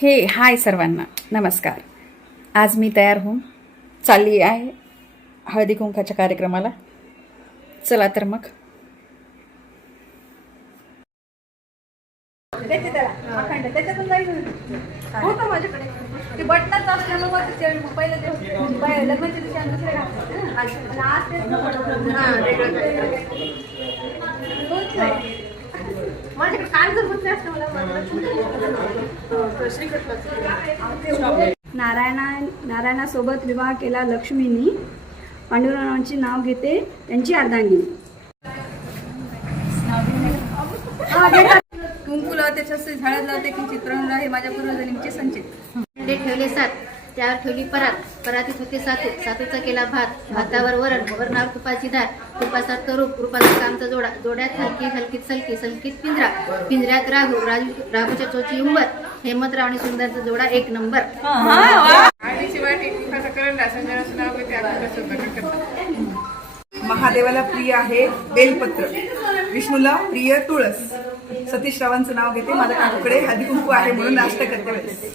हाय सर्वांना नमस्कार। आज मी तयार होऊन चालली आहे हळदी कुंकाच्या कार्यक्रमाला। चला तर मग नारायणासोबत विवाह केला लक्ष्मीनी, पांडुरंगाचे नाव घेते त्यांची अर्धांगिनी। कुंकू लावते, शस्त्री झाडत लावते, की चित्रण आहे माझ्या पूर्वजन्मीचे संचित। ठेवले 7, त्यावर ठेवली परात, परातीत होते सातू, सातूचा केला भात, भातावर वरण, वरणावर तुपाची धार, तुपासारखं रूप, रूपाचा कामचा जोडा, जोड्यात हलकी हलकीत सलकी, सलकीत पिंजरा, पिंजऱ्यात राहू, राहूच्या चोची उंबर, हेमंतराव आणि सुंदरचा जोडा 1 नंबर। महादेवाला प्रिय आहे बेलपत्र, विष्णूला प्रिय तुळस, सतीश रावांचं नाव घेते, माझ्या काकूकडे हळदी कुंकू आहे म्हणून नाश्ता करते।